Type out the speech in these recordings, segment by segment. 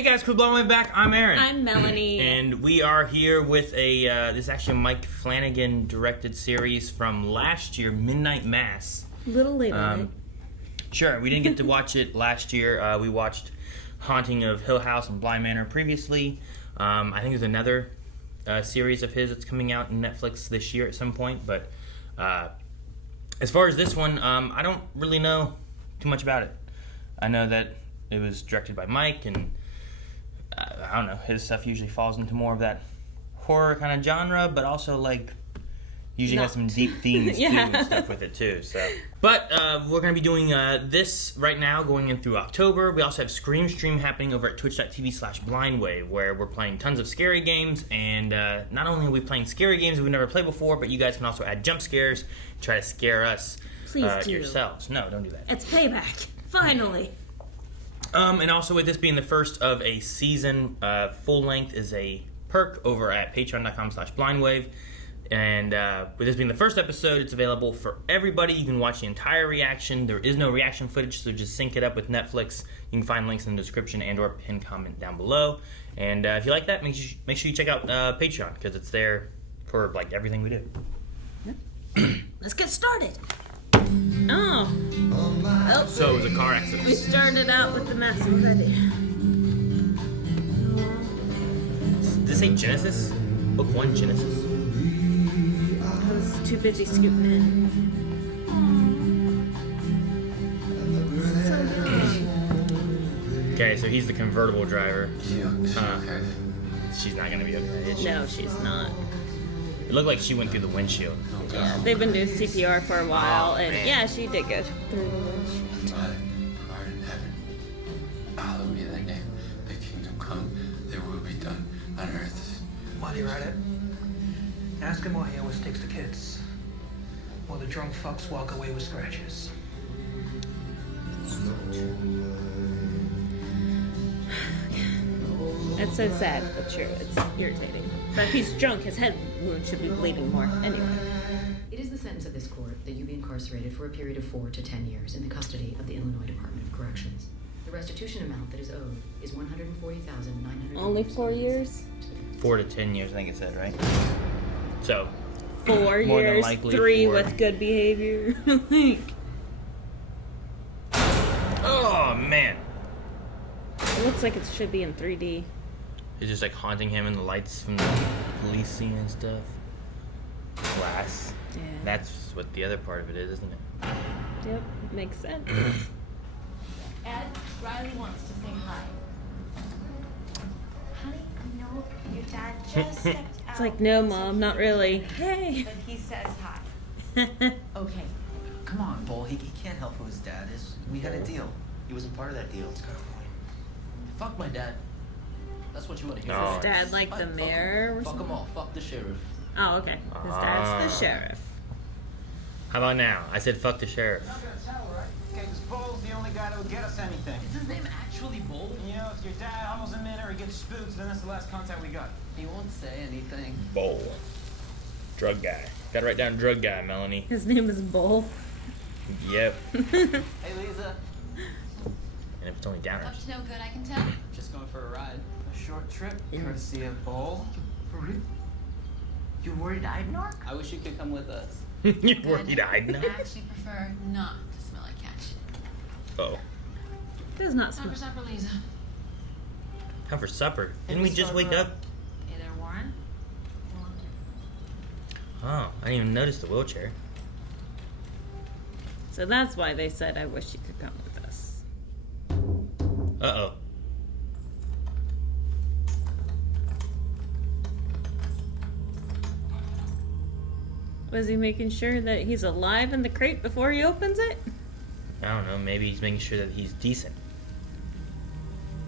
Hey guys, Cool Blowing back. I'm Aaron. I'm Melanie. And we are here with a, this is actually a Mike Flanagan directed series from last year, Midnight Mass. A little later, right? Sure, we didn't get to watch it last year. We watched Haunting of Hill House and Blind Manor previously. I think there's another series of his that's coming out on Netflix this year at some point. But as far as this one, I don't really know too much about it. I know that it was directed by Mike, and I don't know, his stuff usually falls into more of that horror kind of genre, but also like usually has some deep themes too and stuff with it too. So, but we're gonna be doing this right now, going in through October. We also have Scream Stream happening over at twitch.tv/blindwave, where we're playing tons of scary games. And not only are we playing scary games we've never played before, but you guys can also add jump scares, try to scare us yourselves. No, don't do that. It's payback, finally. And also with this being the first of a season, full length is a perk over at patreon.com/blindwave. And with this being the first episode, it's available for everybody. You can watch the entire reaction. There is no reaction footage, so just sync it up with Netflix. You can find links in the description and or pinned comment down below. And if you like that, make sure you check out Patreon, because it's there for like everything we do. Let's get started. Oh, so it was a car accident. We started out with the mass already. Does this say Genesis? Book 1, Genesis? I was too busy scooting in. Okay, so he's the convertible driver. She's not gonna be okay, is she? No, she's not. It looked like she went through the windshield. Yeah, they've been doing CPR for a while, and yeah, she did good through the windshield. Art in heaven, hallowed be thy name. Thy kingdom come, thy will be done on earth. While you're at it, ask him why he always takes the kids, while the drunk fucks walk away with scratches. It's so sad, but true. It's irritating. But if he's drunk, his head wound should be bleeding more. Anyway. It is the sentence of this court that you be incarcerated for a period of 4 to 10 years in the custody of the Illinois Department of Corrections. The restitution amount that is owed is $140,900. Only 4 years? 4 to 10 years, I think it said, right? So 4 more than years, likely 3 4. with good behavior. Oh man, It looks like it should be in 3D. it's just like haunting him and the lights from the police scene and stuff. Glass. Yeah. That's what the other part of it is, isn't it? Yep, makes sense. Ed, Riley wants to say hi. Honey, no, your dad just stepped out. It's like, no, Mom, not really. Hey. But he says hi. Okay, come on, Bull. He can't help who his dad is. We had a deal. He wasn't part of that deal. Fuck my dad. That's what you want to hear. No. His dad like the Fuck mayor or Fuck them something? all. Fuck the sheriff. Oh, okay. His dad's the sheriff. How about now? I said fuck the sheriff. Not gonna tell, right? Okay, because Bull's the only guy that would get us anything. Is his name actually Bull? You know, if your dad huddles him in or he gets spooked, then that's the last contact we got. He won't say anything. Bowl. Drug guy. Gotta write down drug guy, Melanie. His name is Bull. Yep. Hey, Lisa. And if it's only downers. Up to no good, I can tell. Just going for a ride. A short trip, courtesy of Bull. For real? You worried I'd narc? I wish you could come with us. You're worried I'd I know. actually prefer not to smell like cat shit. Oh. Does not Time smell. for supper, Lisa. How for supper? Didn't we just wake up? Hey there, Warren. Oh, I didn't even notice the wheelchair. So that's why they said, I wish you could come with us. Uh-oh. Was he making sure that he's alive in the crate before he opens it? I don't know, maybe he's making sure that he's decent.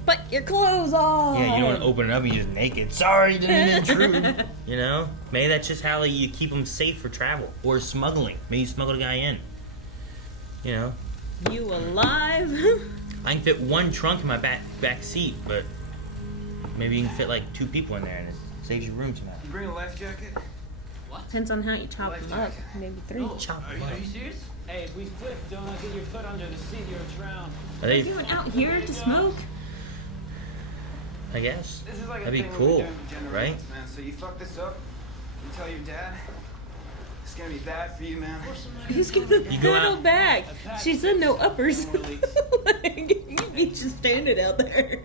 Put your clothes on! Yeah, you don't want to open it up and you're just naked. Sorry, didn't intrude. You know? Maybe that's just how you keep them safe for travel. Or smuggling. Maybe you smuggle a guy in. You know? You alive? I can fit one trunk in my back seat, but maybe you can fit like 2 people in there and it saves you room somehow. You bring a life jacket? What? Depends on how you chop them up. Maybe 3. Chop Are them up. you serious? Hey, if we flip, don't get your foot under the seat, you'll drown. Are Are they? you out here to smoke? I guess. This is like a That'd be thing cool, we've been doing for right? generations, man. So you fuck this up, you tell your dad. It's gonna be bad for you, man. He's gonna You go pedal out- back. She said no uppers. No more leaks. Like, you'd be just standing out there.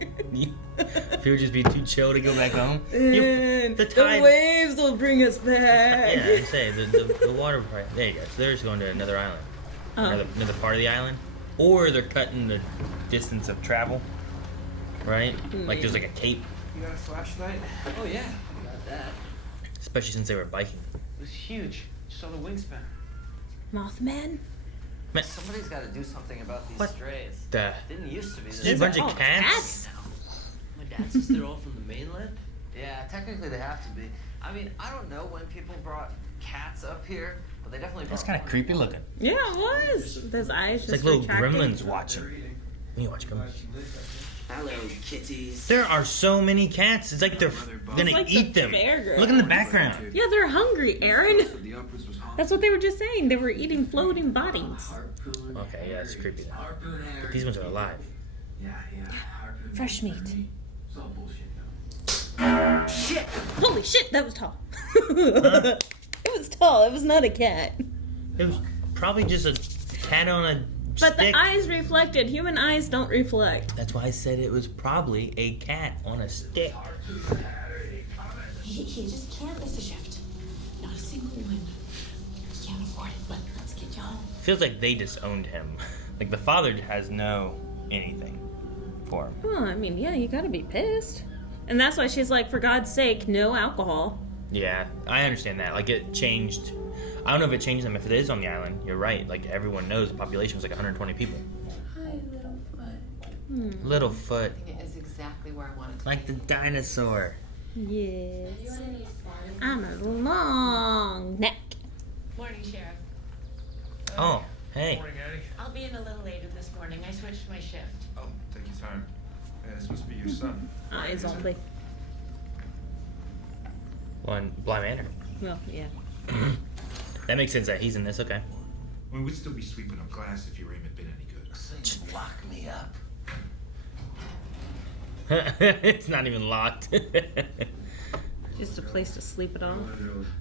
If it would just be too chill to go back home. And the tide. the waves will bring us back. Yeah, I'd say the water part. There you go. So they're just going to another island, another part of the island, or they're cutting the distance of travel. Right? Like there's like a cape, You got a flashlight? Oh yeah, I got that. especially since they were biking. It was huge. Just on the wingspan. Mothman? Man, Somebody's got to do something about these What? strays. the Didn't used to be there's this. a bunch Oh, of cats. My dad says they're all from the mainland. Yeah, technically they have to be. I mean, I don't know when people brought cats up here, but they definitely. That's brought kind of one. creepy looking. Yeah, it was. Those eyes It's just like little retracted. gremlins watching. When you watch gremlins. Hello, kitties. There are so many cats. It's like they're gonna It's like eat the them. fairground. Look in the background. Yeah, they're hungry, Aaron. That's what they were just saying. They were eating floating bodies. Okay, yeah, it's creepy. Then. But these ones are alive. Fresh meat. It's all bullshit, Shit! Holy shit, that was tall. It was tall. It was not a cat. It was probably just a cat on a But stick. the eyes reflected. Human eyes don't reflect. That's why I said it was probably a cat on a stick. He just can't miss a shift. Not a single one. Can't afford it, but let's get you home. Feels like they disowned him. Like the father has no anything for him. Oh, I mean, yeah, you gotta be pissed. And that's why she's like, for God's sake, no alcohol. Yeah, I understand that. Like it changed. I don't know if it changed them. If it is on the island, you're right. Like everyone knows the population was like 120 people. Hi, little foot. Littlefoot, It is exactly where I wanted to like the dinosaur. Yes. I'm a long neck. Morning, Sheriff. Oh, hey. I'll be in a little later this morning. I switched my shift. Oh, take your time. Yeah, this must be your son. Eyes only. One Bly Manor. Well, yeah. That makes sense that he's in this. Okay. We would still be sweeping up glass if your aim had been any good. Lock me up. It's not even locked. Just a place to sleep it off.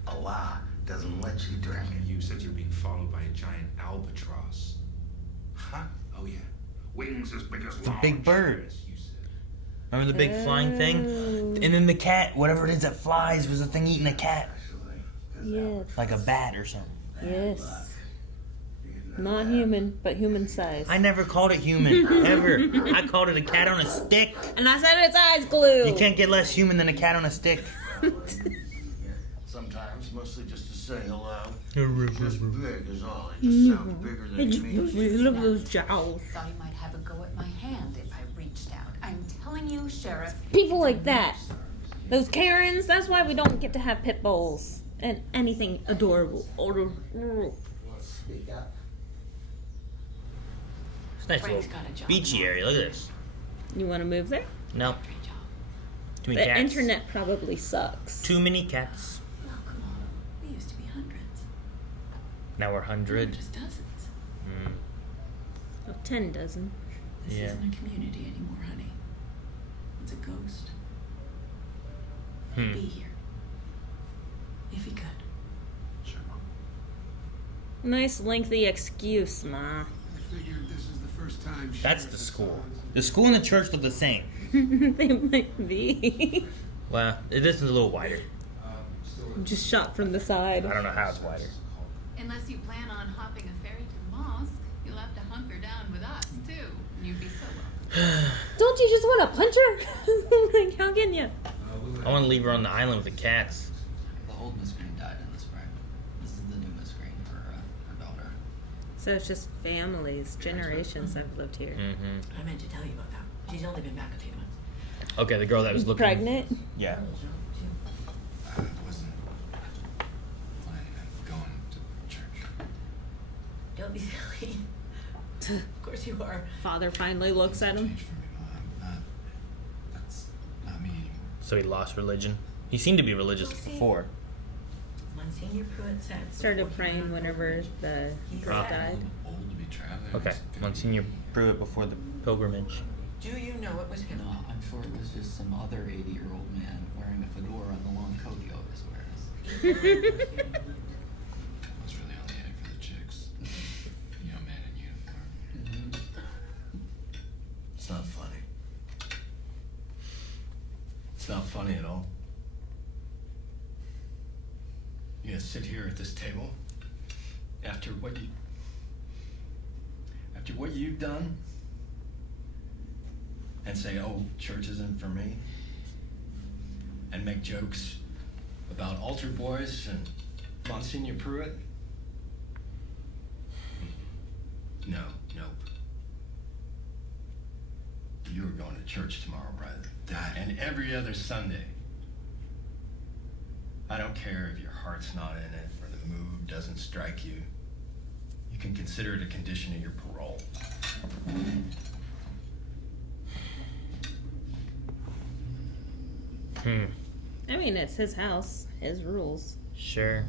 Allah doesn't let you drink. You said you're being followed by a giant albatross. Huh? Oh yeah. Wings as big as a big bird. You said. Remember the big flying thing? And then the cat, whatever it is that flies, was the thing eating a cat. Yes. Like a bat or something. Yes. Not human, but human size. I never called it human, ever. I called it a cat on a stick. And I said its eyes glue. You can't get less human than a cat on a stick. Sometimes, mostly just to say hello. Just Just big is all. It just sounds bigger than it means. Look at those jowls. Thought he might have a go at my hand if I reached out. I'm telling you, Sheriff. People like that. Those Karens, that's why we don't get to have pit bulls. And anything adorable. Speak up. It's a nice Frank's little got a job beachy tomorrow. area. Look at this. You want to move there? No, Great job. too many The cats. internet probably sucks. Too many cats. Well, come on. We used to be hundreds. Now we're Now we're 100. just dozens. Mm. Oh, 10 dozen. This Yeah. isn't a community anymore, honey. It's a ghost. Hmm. Be here. If he could. Sure, Mom. Nice lengthy excuse, Ma. I figured this is the first time. That's the school. The school and the church look the same. They might be. Well, this is a little wider. Just shot from the side. I don't know how it's wider. Unless you plan on hopping a ferry to the mosque, you'll have to hunker down with us, too. You'd be so welcome. Don't you just want to punch her? Like, how can you? I want to leave her on the island with the cats. The old Miss Green died in the spring. This is the new Miss Green for her daughter. So it's just families, generations that have lived here. Mm-hmm. I meant to tell you about that. She's only been back a few months. Okay, the girl that was looking. Pregnant? Yeah. I wasn't planning on going to church. Don't be silly. Of course you are. Father finally looks at him. Changed for me, Mom. That's not me anymore. So he lost religion. He seemed to be religious before. Monsignor Pruitt said. Started praying whenever the girl died. Old to be traveling. Okay, Monsignor Pruitt before the pilgrimage. Do you know it was him? No, I'm sure it was just some other 80-year-old man wearing a fedora and the long coat he always wears. I was really only in it for the chicks. Young man in uniform. It's not funny. It's not funny at all. You gonna sit here at this table after what you've done and say, "Oh, church isn't for me," and make jokes about altar boys and Monsignor Pruitt? No, nope. You are going to church tomorrow, brother. That and every other Sunday. I don't care if your heart's not in it or the mood doesn't strike you. You can consider it a condition of your parole. I mean, it's his house, his rules. Sure.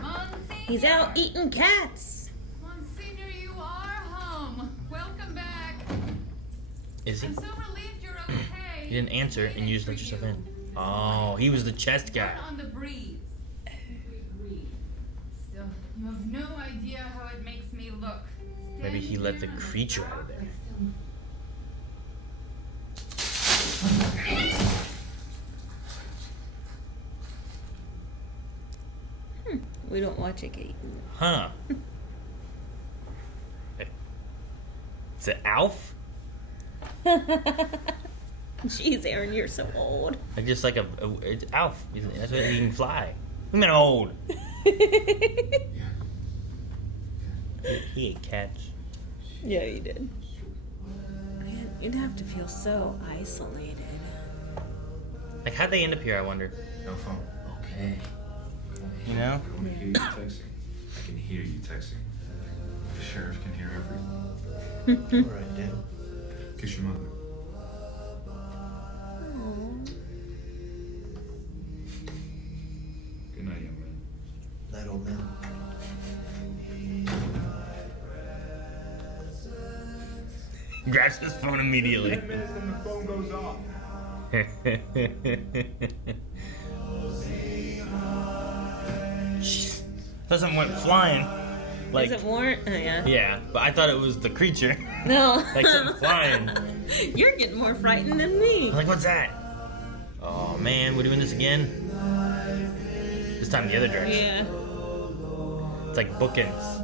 Monsignor! He's out eating cats. Monsignor, you are home. Welcome back. Is he? I'm so relieved you're okay. You didn't answer and you just let yourself in. Oh, he was the chest guy. Turn on the breeze. Breathe. Still, you have no idea how it makes me look. Maybe he let the Standing here creature out of there. We don't watch it, Kate. Huh. Is it Alf? Jeez, Aaron, you're so old. Like just like it's Alf. That's what he can fly. I mean old. He ate cats. Yeah, you did. Man, you'd have to feel so isolated. Like how'd they end up here, I wonder? No phone. Okay. You know? I want to hear you texting. I can hear you texting. The sheriff can hear everything. All right, Dad. Kiss your mother. Good night, young man. Night, old man. Grabs his phone immediately. 10 minutes and the phone goes off. Jeez. Thought something went flying. Like, Is it more? Oh, yeah. yeah, but I thought it was the creature. No. Like something flying. You're getting more frightened than me. I'm like, what's that? Oh man, we're doing this again? This time the other direction. Yeah. It's like bookends.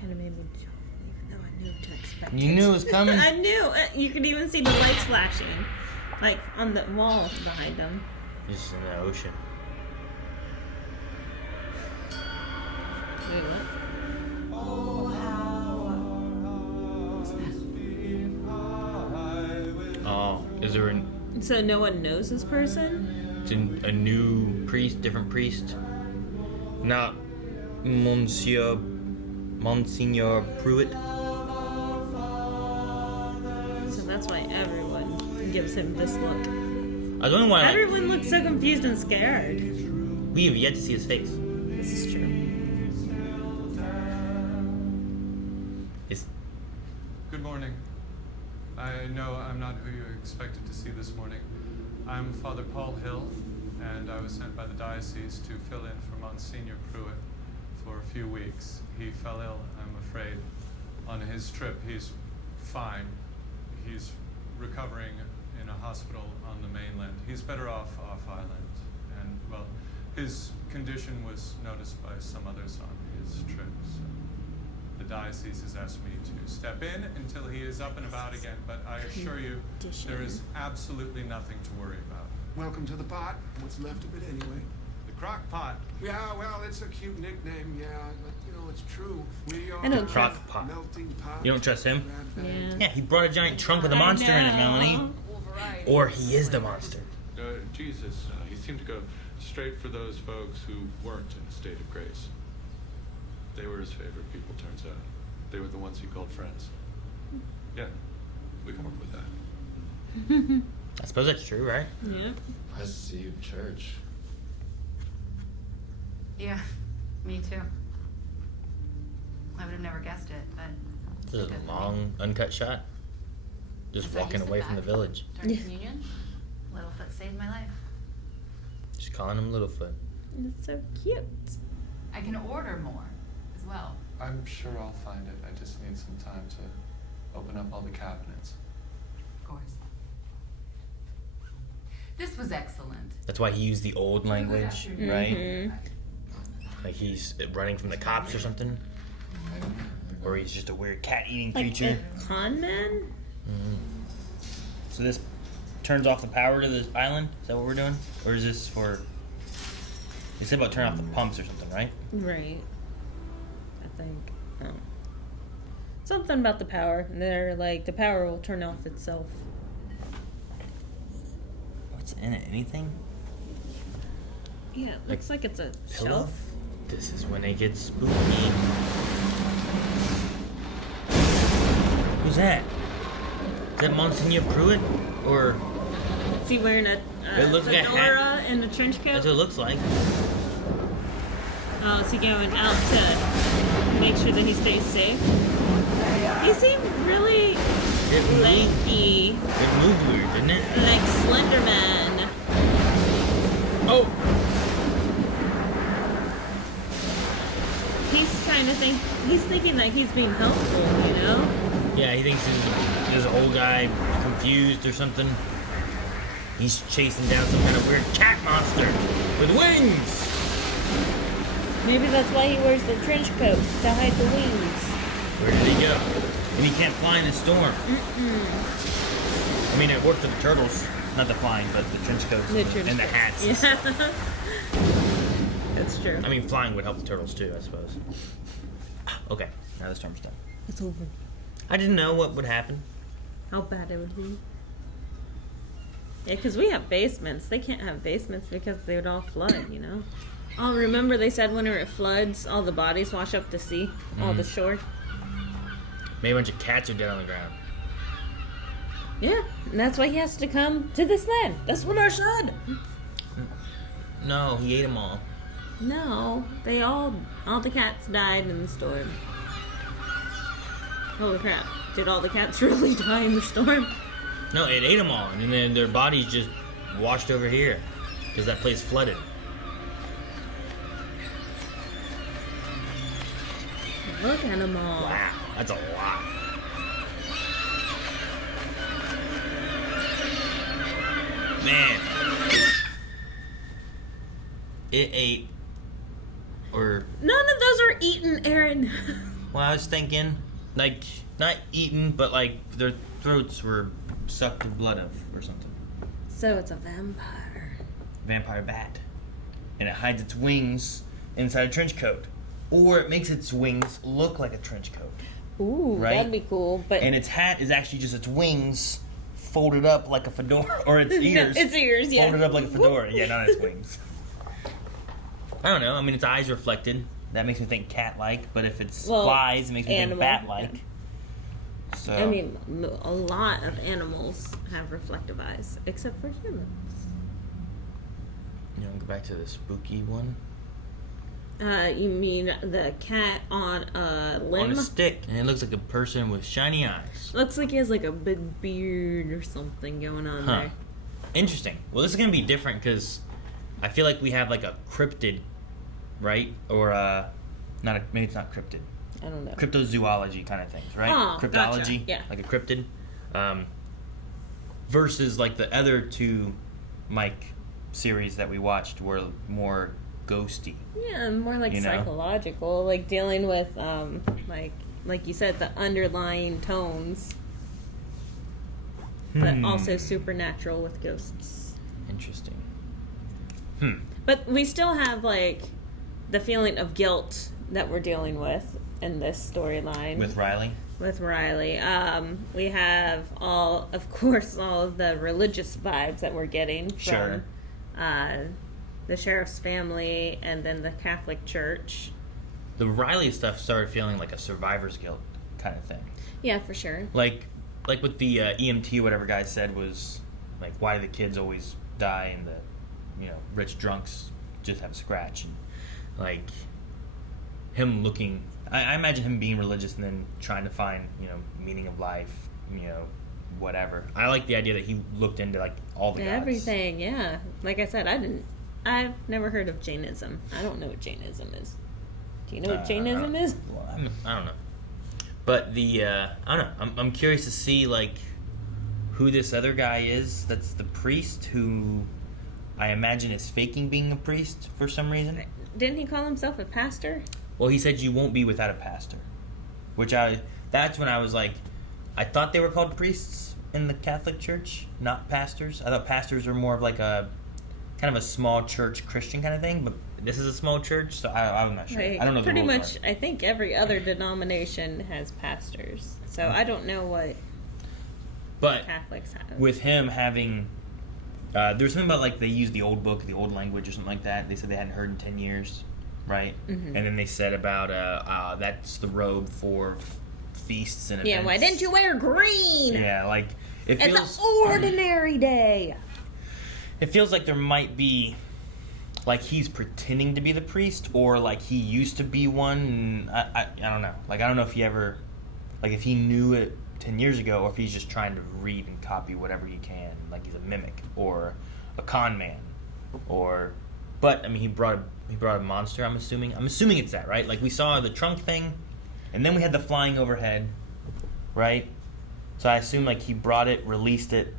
Kind of made me jump, even though I knew to expect You it. knew it was coming? I knew. You could even see the lights flashing, like on the wall behind them. Just in the ocean. Wait, what? Oh, is there an, So no one knows this person? it's a new priest, different priest? Not Monsieur Pruitt? So that's why everyone gives him this look. I was wondering why Everyone looks so confused and scared. we have yet to see his face. This is true. Is Good morning. I know I'm not who you expected to see this morning. I'm Father Paul Hill, and I was sent by the diocese to fill in for Monsignor Pruitt for a few weeks. He fell ill, I'm afraid. On his trip, he's fine. He's recovering in a hospital on the mainland. He's better off island. And, well, his condition was noticed by some others on his trip. So the diocese has asked me to step in until he is up and about again, but I assure you, there is absolutely nothing to worry about. Welcome to the pot. What's left of it anyway? The crock pot. Yeah, well, it's a cute nickname, yeah, but you know, it's true. We are I don't Crock trust. pot. melting pot. You don't trust him? Yeah. Yeah, he brought a giant trunk with a monster in it, Melanie. Or he is the monster. Jesus, he seemed to go straight for those folks who weren't in a state of grace. They were his favorite people, turns out. They were the ones he called friends. Yeah, we can work with that. I suppose that's true, right? Yeah. Nice to see you in church. Yeah, me too. I would have never guessed it, but This is a long, uncut shot. Just Is that walking just away the from the back? village. during communion, Littlefoot saved my life. Just calling him Littlefoot. It's so cute. I can order more as well. I'm sure I'll find it. I just need some time to open up all the cabinets. Of course. This was excellent. That's why he used the old language, right? Mhm. Like he's running from the cops or something. Or he's just a weird cat-eating Like creature. a con man? So this turns off the power to the island? Is that what we're doing? Or is this for... They said about turn off the pumps or something, right? Right. I think. Oh. Something about the power. They're like, the power will turn off itself. What's in it? Anything? Yeah, it looks like it's a Pillow? shelf. This is when it gets spooky. Who's that? Is that Monsignor Pruitt? Or... Is he wearing a It looks like a fedora hat. and a trench coat? That's what it looks like. Oh, is he going out to make sure that he stays safe? He seemed really lanky. It moved weird, didn't it? Like Slender Man. Oh! He's trying to think, he's thinking like he's being helpful, you know? Yeah, he thinks he's an old guy confused or something. He's chasing down some kind of weird cat monster with wings! Maybe that's why he wears the trench coat, to hide the wings. Where did he go? And he can't fly in the storm. I mean, it worked for the turtles. Not the flying, but the trench coats and the hats. and Yeah. stuff. That's true. I mean, flying would help the turtles too, I suppose. Okay, now the storm's done. It's over. I didn't know what would happen. How bad it would be. Yeah, because we have basements. They can't have basements because they would all flood, you know? Oh, remember they said whenever it floods, all the bodies wash up to sea? All the shore? Maybe a bunch of cats are dead on the ground. Yeah, and that's why he has to come to this land. That's what I said. No, he ate them all. No, they all the cats died in the storm. Holy crap. Did all the cats really die in the storm? No, it ate them all, and then their bodies just washed over here because that place flooded. Look at them all. Wow, that's a lot. Man. It ate, or... None of those are eaten, Aaron. Well, I was thinking, like, not eaten, but like their throats were sucked the blood of, or something. So it's a vampire. Vampire bat. And it hides its wings inside a trench coat. Or it makes its wings look like a trench coat. Ooh, right? that'd be cool. But And its hat is actually just its wings folded up like a fedora. Or its ears. its ears, yeah. Folded up like a fedora. Yeah, not its wings. I don't know. I mean, its eyes reflected. That makes me think cat-like. But if it's flies, it makes me think bat-like. So. I mean, a lot of animals have reflective eyes, except for humans. You want to go back to the spooky one? You mean the cat on a limb? On a stick. And it looks like a person with shiny eyes. Looks like he has like a big beard or something going on there. Interesting. Well, this is going to be different because I feel like we have like a cryptid, right? Or maybe it's not cryptid. I don't know. Cryptozoology kind of things, right? Oh, Cryptology, gotcha. Yeah. like a cryptid. Versus like the other two Mike series that we watched were more ghosty. Yeah, more like You know? psychological, like dealing with like you said, the underlying tones, but also supernatural with ghosts. Interesting. But we still have like the feeling of guilt that we're dealing with in this storyline With Riley? With Riley, we have all of the religious vibes that we're getting from the sheriff's family and then the Catholic Church. The Riley stuff started feeling like a survivor's guilt kind of thing. Yeah, for sure. Like what the EMT whatever guy said was Like, why do the kids always die and the, rich drunks just have a scratch? And, like, him looking... I imagine him being religious and then trying to find, meaning of life, whatever. I like the idea that he looked into, like, all the gods. Everything, yeah. Like I said, I've never heard of Jainism. I don't know what Jainism is. Do you know what Jainism is? Well, I don't know. But I don't know. I'm curious to see, like, who this other guy is. That's the priest who I imagine is faking being a priest for some reason. Didn't he call himself a pastor? Well, he said you won't be without a pastor. That's when I was like, I thought they were called priests in the Catholic Church, not pastors. I thought pastors were more of like a kind of a small church Christian kind of thing, but this is a small church, so I'm not sure. Like, I don't know the pretty rules much, are. I think every other denomination has pastors, so I don't know what Catholics have. With him having, there's something about like they used the old book, the old language, or something like that. They said they hadn't heard in 10 years, right? Mm-hmm. And then they said about that's the robe for feasts and events. Yeah, why didn't you wear green? Yeah, like It's an ordinary day. It feels like there might be, like, he's pretending to be the priest, or like he used to be one. And I don't know. Like, I don't know if he ever, like, if he knew it 10 years ago, or if he's just trying to read and copy whatever he can. Like, he's a mimic or a con man, or. But I mean, he brought a monster. I'm assuming it's that, right? Like, we saw the trunk thing, and then we had the flying overhead, right? So I assume like he brought it, released it.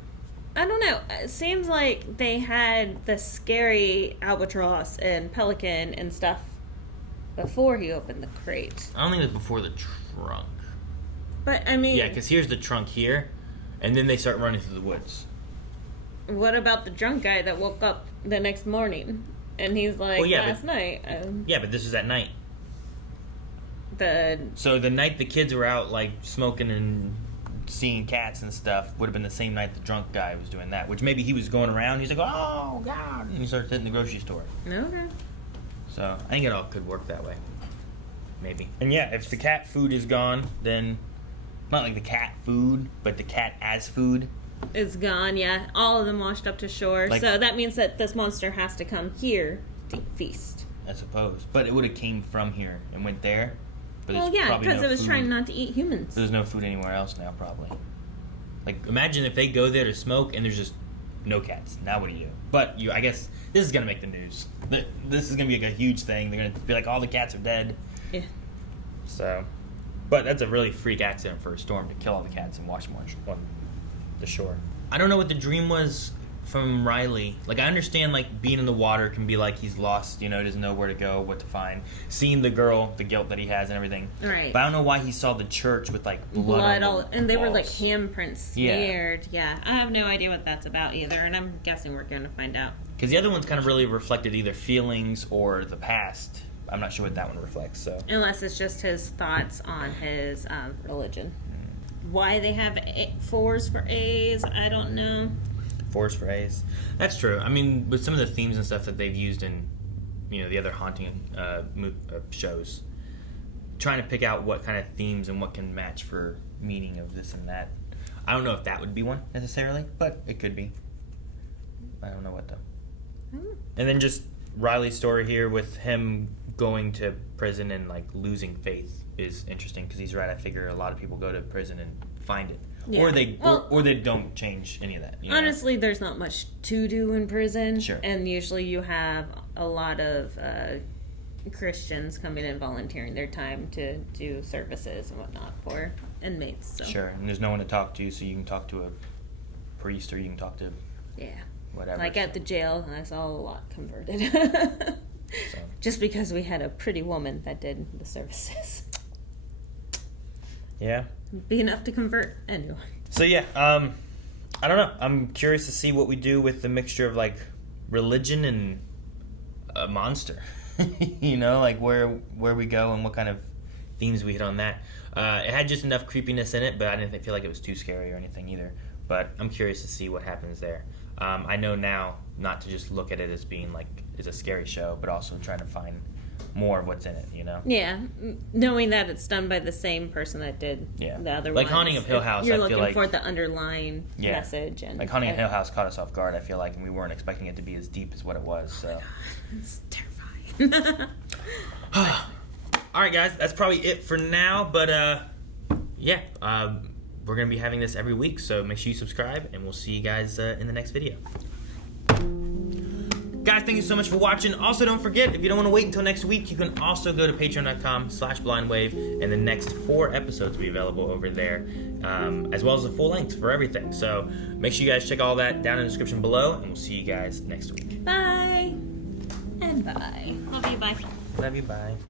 I don't know. It seems like they had the scary albatross and pelican and stuff before he opened the crate. I don't think it was before the trunk. But, I mean... Yeah, because here's the trunk here, and then they start running through the woods. What about the drunk guy that woke up the next morning? And he's like, last night... yeah, but this is at night. The... So the night the kids were out, like, smoking and seeing cats and stuff would have been the same night the drunk guy was doing that. Which maybe he was going around, he's like, oh, God! And he starts hitting the grocery store. Okay. So I think it all could work that way. Maybe. And yeah, if the cat food is gone, then... Not like the cat food, but the cat as food. It's gone, yeah. All of them washed up to shore. Like, so that means that this monster has to come here to feast. I suppose. But it would have came from here and went there. But Well, yeah, because no it was food. trying not to eat humans. There's no food anywhere else now, probably. Like, imagine if they go there to smoke and there's just no cats. Now what do you do? But I guess this is going to make the news. This is going to be like a huge thing. They're going to be like, all the cats are dead. Yeah. So, but that's a really freak accident for a storm to kill all the cats and wash them on the shore. I don't know what the dream was from Riley. Like, I understand, like, being in the water can be like he's lost, doesn't know where to go, what to find. Seeing the girl, the guilt that he has and everything. Right. But I don't know why he saw the church with, like, blood all, and they were like walls. handprints smeared. Yeah, I have no idea what that's about either, and I'm guessing we're going to find out. Because the other one's kind of really reflected either feelings or the past. I'm not sure what that one reflects, so. Unless it's just his thoughts on his religion. Why they have 4s for A's, I don't know. 4s for A's. That's true. I mean, with some of the themes and stuff that they've used in, the other haunting shows, trying to pick out what kind of themes and what can match for meaning of this and that. I don't know if that would be one necessarily, but it could be. I don't know what though. And then just Riley's story here with him going to prison and like losing faith is interesting because he's right. I figure a lot of people go to prison and find it, Yeah. or they don't change any of that. Honestly, there's not much to do in prison. Sure. And usually you have a lot of Christians coming in volunteering their time to do services and whatnot for inmates. So. Sure, and there's no one to talk to, so you can talk to a priest or you can talk to whatever. Like at the jail, I saw a lot converted. So. Just because we had a pretty woman that did the services. Yeah. Be enough to convert anyone. So yeah, I don't know. I'm curious to see what we do with the mixture of like religion and a monster. Like where we go and what kind of themes we hit on that. It had just enough creepiness in it, but I didn't feel like it was too scary or anything either. But I'm curious to see what happens there. I know now not to just look at it as being like it's a scary show, but also trying to find more of what's in it, you know? Yeah, knowing that it's done by the same person that did the other Like ones. Haunting of Hill House, You're I feel looking like, for the underlying message. And like Haunting of Hill House caught us off guard, I feel like, and we weren't expecting it to be as deep as what it was, so. It's terrifying. Alright guys, that's probably it for now, but we're going to be having this every week, so make sure you subscribe, and we'll see you guys in the next video. Guys, thank you so much for watching. Also, don't forget, if you don't want to wait until next week, you can also go to patreon.com/blindwave, and the next 4 episodes will be available over there, as well as the full length for everything. So make sure you guys check all that down in the description below, and we'll see you guys next week. Bye. And bye. Love you, bye. Love you, bye.